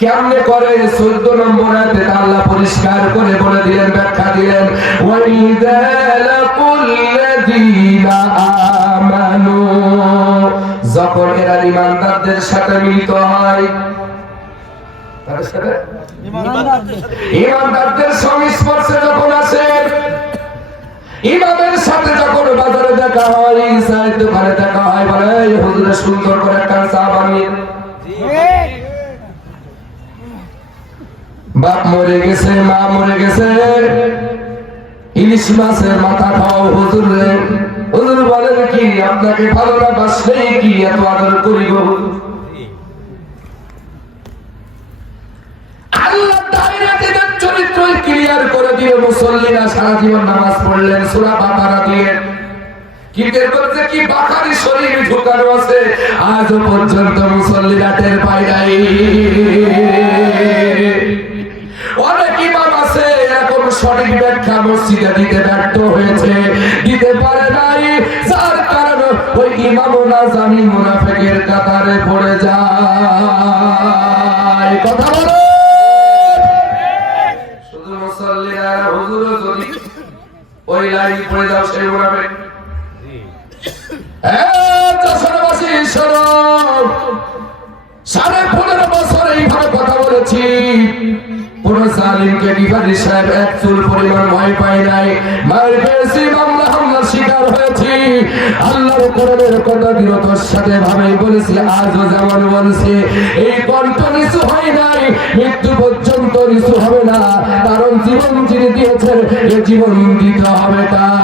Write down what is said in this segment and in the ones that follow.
কেমনে করে 14 নম্বর আয়াতে আল্লাহ পরিষ্কার করে বলে দিলেন, ব্যাখ্যা দিলেন, ওয়াইযা লাকুল্লাযীনা আমানু, যখন এরা ঈমানদারদের সাথে মিলিত হয়, তাদের সাথে ঈমানদারদের সংস্পর্শে যখন আসে, ইমামের সাথে যখন বাজারে দেখা হয়, ইসাইয়ের দোকানে দেখা হয়, বলে হুজুরের সুন্দর করে একটা চা বানিয়ে, বাপ মরে গেছে, মা মরে গেছে, ইলিশ মাছের মাথা খাও হুজুর রে। হুজুর বলেন কি, আপনাকে ভালো না বাসলেই কি এত আদর করিব? আল্লাহ ডাইরেক্ট চরিত্র ক্লিয়ার করে দিয়ে মুসল্লিরা সারা জীবন নামাজ পড়লেন সূরা বাকারা দিয়ে, কিন্তু করতে কি বাকারি শরীর ঢুকানো আছে, আজও পর্যন্ত মুসল্লিরা টের পায় নাই। অনেক ইমাম আছে এরকম সঠিক ব্যাখ্যা মসজিদে দিতে ব্যর্থ হয়েছে, দিতে পারে নাই, যার কারণে ওই ইমামও না জানি মুনাফিকের কাতারে পড়ে যায়। কথা বলো, শুধু মুসল্লিরা হুজুর যদি ওই লাইন পড়ে যাও সেই মুনাফিক। যশোরবাসী শোনো, 15.5 বছর এইভাবে কথা বলেছি, পুরো জালিমকে বিবাদী সাহেব এক চুল পরিমাণ ভয় পায় নাই, মার খেয়েছি, মামলা হামলার শিকার হয়েছি। আল্লাহর কোরআনের কথা দৃঢ়তার সাথে ভাবে বলেছি, আজও যেমন বলছে, এই কণ্ঠ নিচু হয় নাই, মৃত্যু পর্যন্ত নিচু হবে না, কারণ জীবন যিনি দিয়েছেন এ জীবন দিতে হবে তার।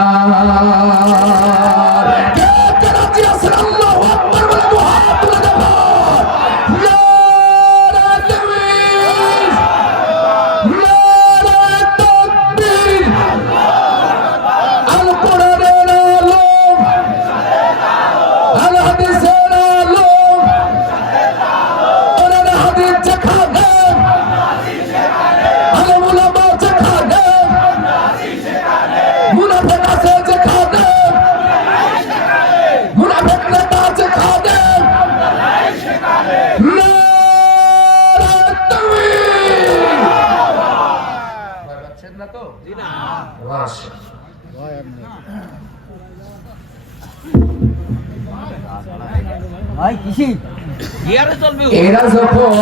এরা যখন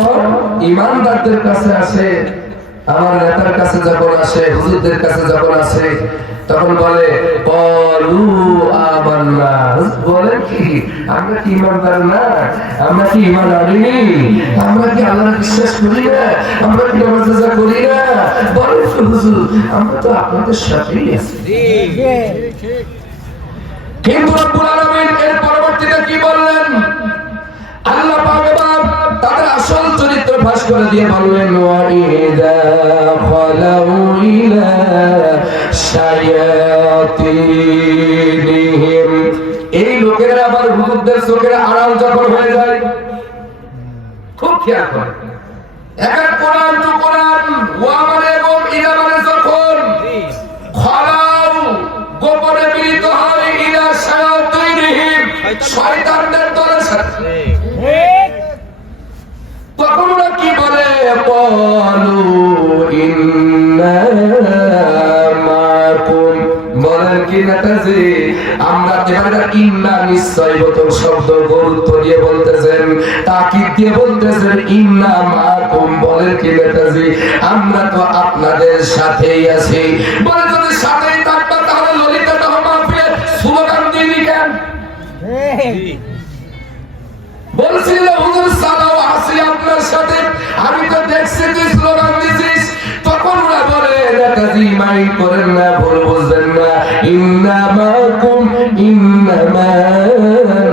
ইমানদারদের কাছে আসে, আমার নেতার কাছে যখন আসে, হুজুরদের কাছে যখন আসে, তখন বলে ক্বালু আমান্না, বলে কি আমরা কি ইমানদার না, আমরা কি ঈমান আনিনি, আমরা কি আল্লাহর বিশ্বাস করি না, আমরা কি নামাজ রোজা করি না, বলে হুজুর আমরা তো আপনাদের সাথেই আছি। কিন্তু রব্বুল আলামিন এর পরবর্তীতে কি বললেন? আল্লাহ পাক তাদের আসল চরিত্র ফাঁস করে দিয়ে বললেন, ওয়াইদা খালাউ ইলা শায়াতিনিহিম, এই লোকেরা আবার হুজুরদের চোখের আড়াল যখন হয়ে যায়, খুব খেয়াল করে, এক কোরআন টু কোরআন, ওয়া মানে এবং ইলা মানে যখন খালাউ গোপনে মিলিত হয়, ইলা শায়াতিনিহিম শয়তানদের দলের সাথে, তখন ওরা কি বলে? ক্বালু ইন্না মাকুম, বলেন কি নেতাজি আমরা এবারে ইন্না নিশ্চয় প্রথম শব্দ গুরুত্ব দিয়ে বলতেছেন, তাকিদ দিয়ে বলতেছেন ইন্না মাকুম, বলেন কি নেতাজি আমরা তো আপনাদের সাথেই আছি। বলে যদি সাথেই থাকবা তাহলে ললিতা মাহফিলে স্লোগান দিলি কেন? বলছিল হুজুর সালাও আসি আপনার সাথে, আমি তো দেখছি তুই স্লোগান দিছিস। তখন ওরা বলে নেতাজি মাইন্ড করেন না, ভুল বুঝবেন না, ইন্না মাকুম ইন্নামা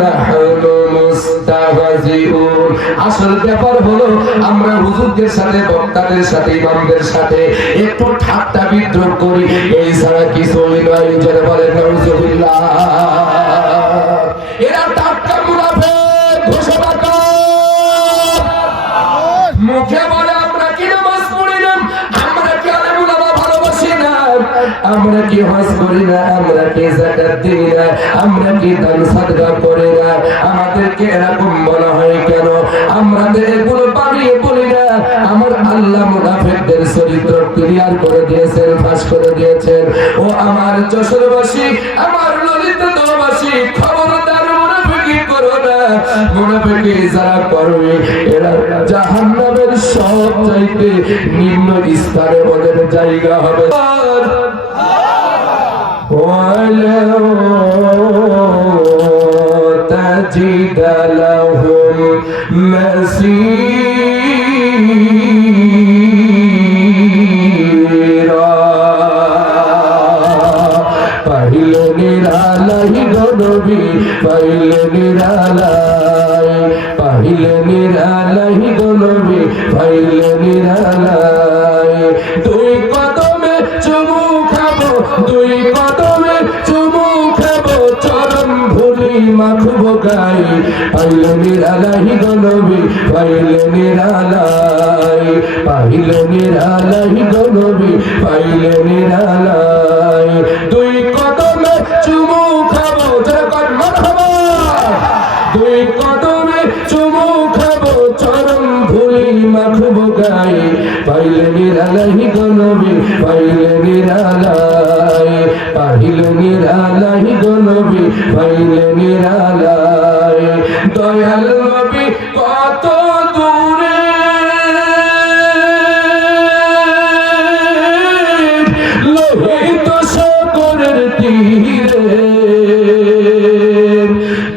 নাহনু মুস্তাহজিউন। আসল ব্যাপার হলো আমরা হুজুরদের সাথে, বক্তাদের সাথে, ইমামদের সাথে একটু ঠাট্টা বিদ্রোহ করি, এই ছাড়া কিছুই নয়। যারা বলে নাউজুবিল্লাহ, এরা টাটকা মুনাফিক, মুখে বলে আমরা কি নামাজ পড়ি না, আমরা কি আলেম ওলামা ভালোবাসি না, আমরা কি হজ করি না, আমরা কি যাকাত দিই না, আমরা কি দান সাদকা করি না, আমাদেরকে এরকম বলা হয় কেন? আমরা এগুলো বানিয়ে বলি না, না, আমার আল্লাহ মুনাফিকদের চরিত্র ক্লিয়ার করে দিয়েছেন, ফাঁস করে দিয়েছেন। ও আমার যশোরবাসী, আমার ললিতবাসী, খবরদার মুনাফিকি করো না। মুনাফিকি যারা করবে এরা জাহান্নামের সব চাইতে নিম্ন স্তরে ওদের জায়গা হবে। تجد لهم مسيرا পাইল নিরালাই গনবী পাইল নিরালাই পাইল নিরালাই গনবী পাইল নিরালাই দুই কদমে চুমু খাবো দুই কদমে চুমু খাবো চরণ ভুলি মাখবো গাই পাইল নিরালাই গনবী পাইল নিরালাই পাইল নিরালাই গনবী পাইল নিরালাই দুই কদমে চুমু খাবো যখন মারহাবা দুই কদমে চুমু খাবো চরণ ভুলি মাখবো গাই পাইল নিরালাই গনবী পাইল নিরালাই পাইল নিরালাই গনবী পাইল নিরালাই দয়াল নবী কত দূরে লোহিত সাগরের তীরে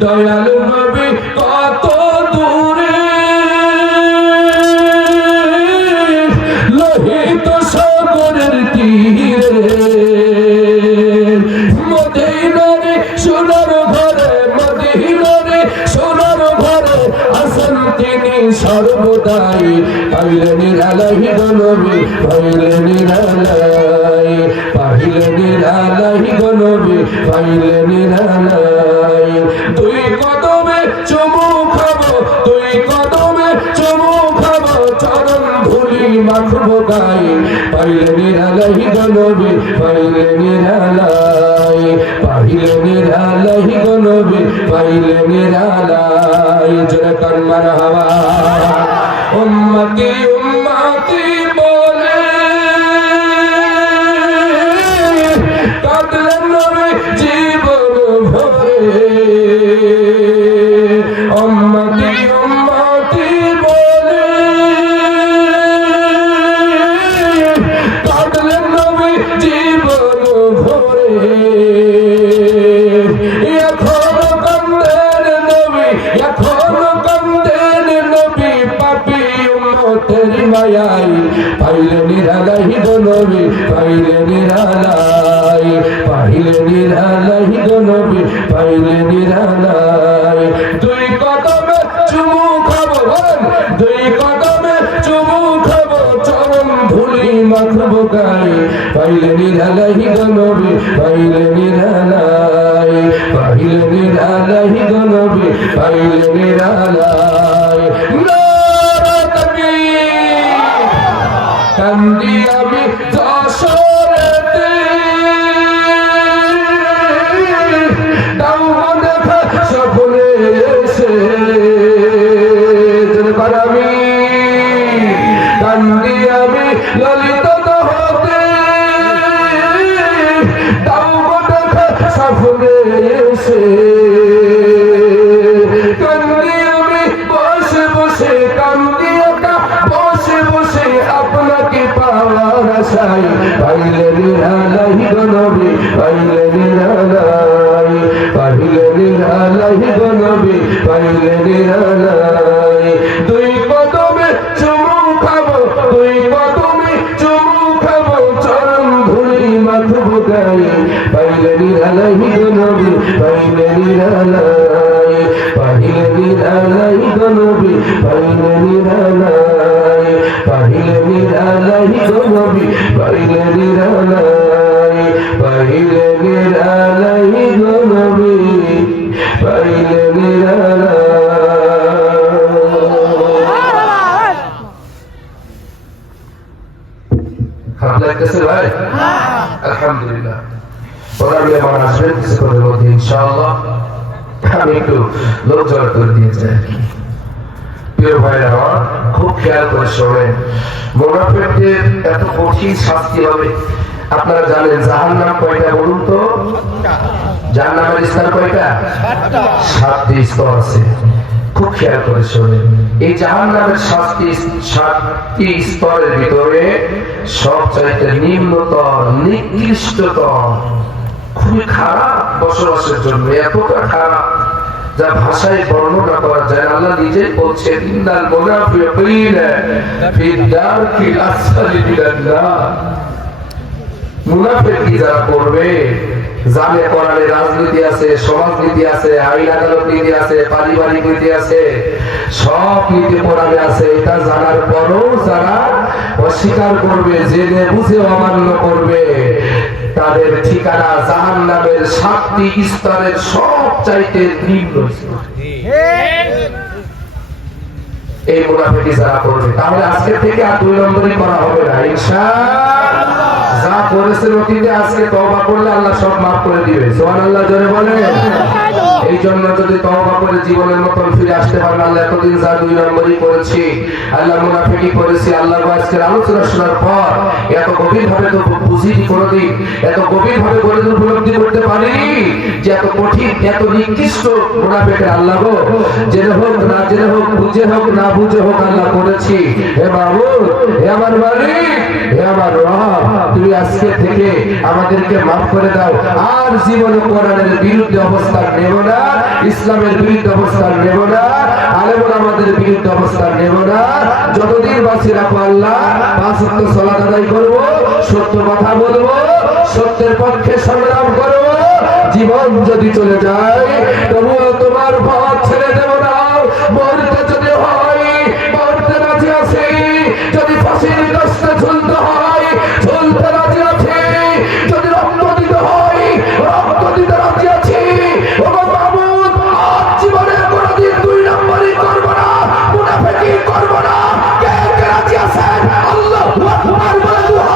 দয়াল নবী কত দূরে লোহিত সাগরের তীরে মদিনারে সোনার ঘরে মদিনারে সোনার ঘরে আসেন তিনি সর্বদাই পাইল নিরালাই গনবী পাইল নিরালাই পাইল নিরালাই গনবী পাইল নিরালাই দুই কদমে চুমু খাবো দুই কদমে চুমু খাবো চরণ ভুলি মাখবো গাই পাইল নিরালাই গনবী পাইল নিরালাই পাইল নিরালাই গনবী পাইল নিরালাই জোরে কান মারহাবা উম্মতি উম্মতি বলে কাঁদলেন নবী জীবন ভরে উম্মতি উম্মতি বলে কাঁদলেন নবী জীবন ভরে এখনো কান্দেন নবী এখনো কান্দেন নবী পাপী উম্মতের মায়াই পাইল নিরালাই গনবী পাইল নিরালাই পাইল নিরালাই গনবী পাইল নিরালাই দুই কদমে চুমু খাবো দুই কদমে চুমু খাবো চরণ ভুলি মাখবো গাই পাইল নিরালাই গনবী পাইল নিরালাই পাইল নিরালাই গনবী পাইল নিরালাই কান্দি আমি যশোরেতে দাও দেখা সপনে এসে আমি কান্দি আমি ললিত হতে দাও দেখা সপনে এসে কান্দি আমি বসে বসে কান্দি একা বসে বসে আপনাকে পাওয়ার আশায় পাইল নিরালাই গনবী পাইল নিরালাই পাইল নিরালাই গনবী পাইল নিরালাই দুই কদমে চুমু খাবো দুই কদমে চুমু খাবো চরণ ধুলি মাখবো গাই পাইল নিরালাই গনবী পাইল নিরালাই পাইল নিরালাই গনবী পাইল নিরালাই পাইল নিরালাই গনবী পাইল নিরালাই পাইল নিরালাই গনবী পাইল নিরালাই খারাপ লাগতেছে ভাই আলহামদুলিল্লাহ ওরা মেহমান আসবেন কিছুক্ষণের মধ্যে ইনশাআল্লাহ আমি একটু লোক জড়ো করে দিয়ে যাই প্রিয় ভাইরা আমার, খুব খেয়াল করে শোনেন, মুনাফিকদের এত কঠিন শাস্তি হবে। আপনারা জানেন জাহান্নাম কয়টা বলুন তো? জাহান্নামের স্তর কয়টা? 7টি স্তর আছে। খুব খেয়াল করে শোনেন, এই জাহান্নামের 7টি স্তরের ভিতরে সবচাইতে নিম্নতর, নিকৃষ্টতর, খুবই খারাপ বসবাসের জন্য, এতটা খারাপ যা ভাষায় বর্ণনা করা যায়। আল্লাহ নিজেই বলছেন, ইন্নাল মুনাফিকিনা ফি দারকিল আসফালি মিনান নার। মুনাফিকি যারা করবে, জানে কোরআনে রাজনীতি আছে, সমাজনীতি আছে, আইন আদালত নীতি আছে, পারিবারিক নীতি আছে, সব নীতি কোরআনে আছে। এটা জানার পরও যারা অস্বীকার করবে, জেনে বুঝে অমান্য করবে, তাদের ঠিকানা জাহান্নামের 7টি স্তরের সবচাইতে নিম্ন স্তর। এই মুনাফিকি যারা করবে, তাহলে আজকে থেকে আর 2 নম্বরই করা হবে না ইনশাআল্লাহ। যা করেছেন অতীতে, আজকে তওবা করলে আল্লাহ সব মাফ করে দিবে। সুবহানাল্লাহ জোরে বলেন। এই জন্য যদি তওবা করে জীবনের মতন ফিরে আসতে পারেন, আল্লাহ এতদিন যা 2 নম্বরই করেছি, আল্লাহ মুনাফিকি করেছি, আল্লাহর আজকের আলোচনা শোনার পর এত গভীর ভাবে তো বুঝিনি কোনোদিন, এত গভীর ভাবে কোনোদিন উপলব্ধি করতে পারিনি যে এত কঠিন, এত নিকৃষ্ট মুনাফিকের আল্লাহ গো, জেনে হোক না জেনে হোক, বুঝে হোক না বুঝে হোক, আল্লাহ করেছি। হে মাবুদ, হে আমার মালিক, হে আমার রব, তুমি আজকে থেকে আমাদেরকে মাফ করে দাও। আর জীবনে কোরআনের বিরুদ্ধে অবস্থান নেব না, ইসলামের বিরুদ্ধে অবস্থান নেব না, আলেম ওলামাদের বিরুদ্ধে অবস্থান নেব না। যতদিন বাঁচি রাখো আল্লাহ, 5 ওয়াক্ত সালাত আদায় করব, সত্য কথা বলবো, সত্যের পক্ষে সংগ্রাম করব। জীবন যদি চলে যায় তবুও তোমার পথ ছেড়ে দেব না। মরতে যদি হয় মরতে রাজি আছি, যদি ফাঁসির দস্তে ঝুলতে হয় ঝুলতে রাজি আছি, যদি রক্ত দিতে হয় রক্ত দিতে রাজি আছি। ও মাবুদ, আজ জীবনে কোনোদিন 2 নম্বরই করব না, মুনাফিকি করব না। কে কে রাজি আছেন? আল্লাহু আকবার বলে দুহা।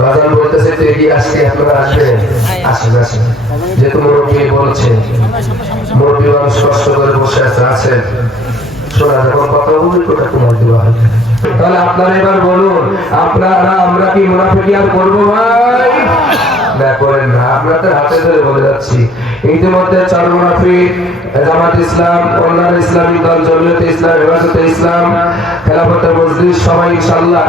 বাজার বলতেছে তো এগিয়ে আসছে, আপনারা আসবেন, আসেন আসেন। যেহেতু মুরব্বী বলছে, মুরব্বী মানুষ কষ্ট করে বসে আছে, আছেন, শোনা যখন কথা বলি ওটা তোমার দেওয়া হয়। তাহলে আপনারা এবার বলুন, আমরা কি মুনাফিকি আর করবো ভাই? না, করেন না। আপনাদের হাতে ধরে বলে যাচ্ছি, ইতিমধ্যে 4 মুনাফিক, জামাত ইসলাম, অন্যান্য ইসলামিক দল, জমিয়তে ইসলাম, হেফাজতে ইসলাম, খেলাফতে মজলিস, সবাই ইনশাআল্লাহ